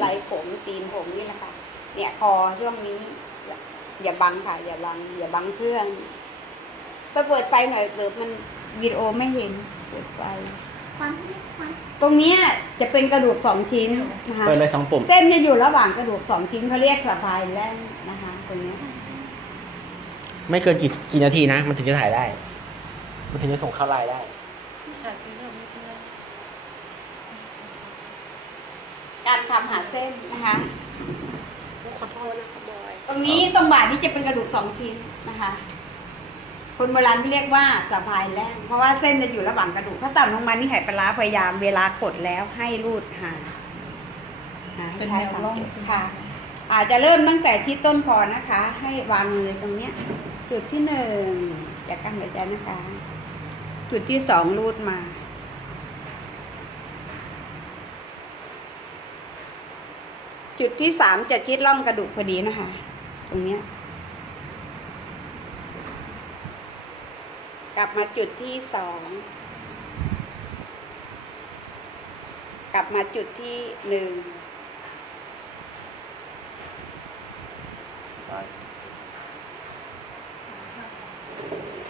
ไหล่ผมตีนผมนี่แหละค่ะ เนี่ยคอช่วงนี้อย่าอย่าบังค่ะ อย่าบัง อย่าบังเครื่องไปเปิดไฟหน่อยเปิดมันวิดีโอไม่เห็น เปิดไฟ ควันนี่ควันตรงเนี้ยจะเป็นกระดูกสองชิ้นนะคะเปิดเลยสองปุ่ม เส้นจะอยู่ระหว่างกระดูกสองชิ้นเขาเรียกสะพายแล่นนะคะ ตรงเนี้ยไม่เกินกี่กี่นาทีนะ มันถึงจะถ่ายได้ มันถึงจะส่งเข้าไลน์ได้ การทำหาเส้นนะคะขอโทษนะคะบอยตรงนี้ตรงบ่านี่จะเป็นกระดูกสองชิ้นนะคะ คนโบราณที่เรียกว่าสะพายแล่นเพราะว่าเส้นจะอยู่ระหว่างกระดูกถ้าต่ำลงมานี่ไหปลาร้าพยายามเวลากดแล้วให้รูดหาหาให้ใช้สังเกตค่ะ อาจจะเริ่มตั้งแต่ที่ต้นคอนะคะ ให้วางมือตรงเนี้ย จุดที่หนึ่งจากการหายใจนะคะ จุดที่สองรูดมา จุดที่สามจะชิดร่องกระดูกพอดีนะคะ ตรงเนี้ย กลับมาจุดที่สองกลับมาจุดที่หนึ่ง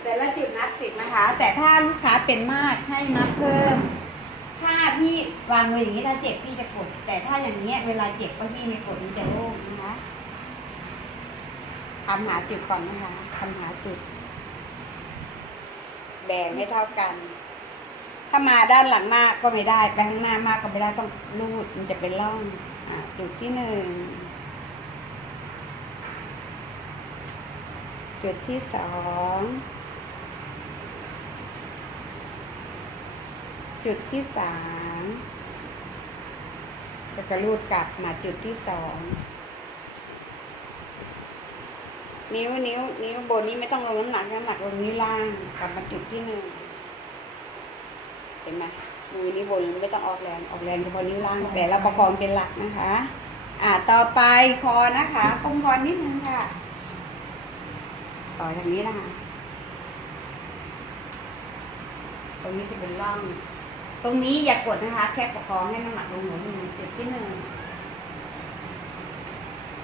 แต่ละจุดนับสิบนะคะ แต่ถ้าลูกค้าเป็นมากให้นับเพิ่ม ถ้าพี่วางมืออย่างนี้ถ้าเจ็บพี่จะกด แต่ถ้าอย่างเงี้ยเวลาเจ็บก็พี่ไม่กดมันจะโล่งนะคะทำหาจุดก่อนนะคะทำหาจุด แบ่งให้เท่ากัน ถ้ามาด้านหลังมากก็ไม่ได้ไปข้างหน้ามากก็ไม่ได้ต้องรูดมันจะเป็นร่องอจุดที่หนึ่งจุดที่สอง จุดที่สามแล้วก็รูดกลับมาจุดที่สอง นิ้วนิ้วนิ้วบนนี้ไม่ต้องลงน้ำหนักน้ำหนักลงนิ้วล่างกลับมาจุดที่หนึ่งเห็นไหมมือนิ้วบนไม่ต้องออกแรงออกแรงเฉพาะนิ้วล่าง แต่เราประคองเป็นหลักนะคะ อ่าต่อไปคอนะคะคมคอนิดนึงค่ะต่อทางนี้นะคะตรงนี้จะเป็นร่อง ตรงนี้อย่ากดนะคะ แค่ประคองให้น้ำหนักลงหัวมือจุดที่หนึ่ง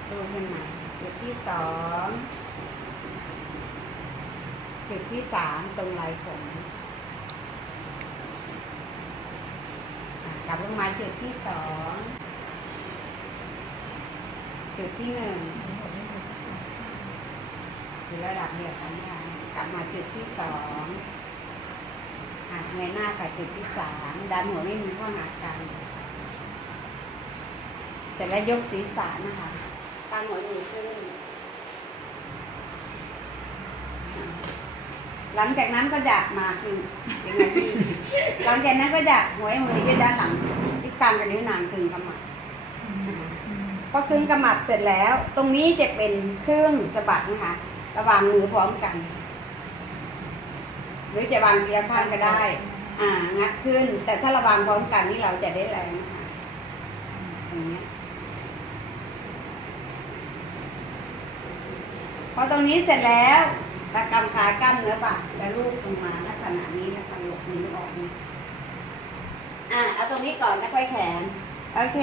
ดูขึ้นมาจุดที่สองจุดที่สามตรงไหล่ผมอะกลับลงมาจุดที่สองจุดที่หนึ่งอยู่ระดับเดียวกันค่ะกลับมาจุดที่สอง อะในหน้าค่ะจุดที่สามดันหัวไม่มีข้อหากันเสร็จแล้วยกศีรษะนะคะตั้งหัวมือขึ้น หลังจากนั้นก็จะมาคือยังไงพี่หลังจากนั้นก็จะหัวมือยืดด้านหลังที่กลางกับนิ้วนางกึ่งขมับนะคะพอกึ่งขมับเสร็จแล้ว ตรงนี้จะเป็นเครื่องสะบัดนะคะ ระหว่างมือพร้อมกัน รือจะวางทีละข้างก็ได้ อ่า งัดขึ้น แต่ถ้าระวางพร้อมกันนี่เราจะได้แรงนะคะอย่างเงี้ยพอตรงนี้เสร็จแล้วตะกำขากล้ามเนื้อบ่าแล้วลูบลงมาลักษณะนี้นะคะหลบนิ้วออกนี่อ่าเอาตรงนี้ก่อนแล้วค่อยแขน โอเค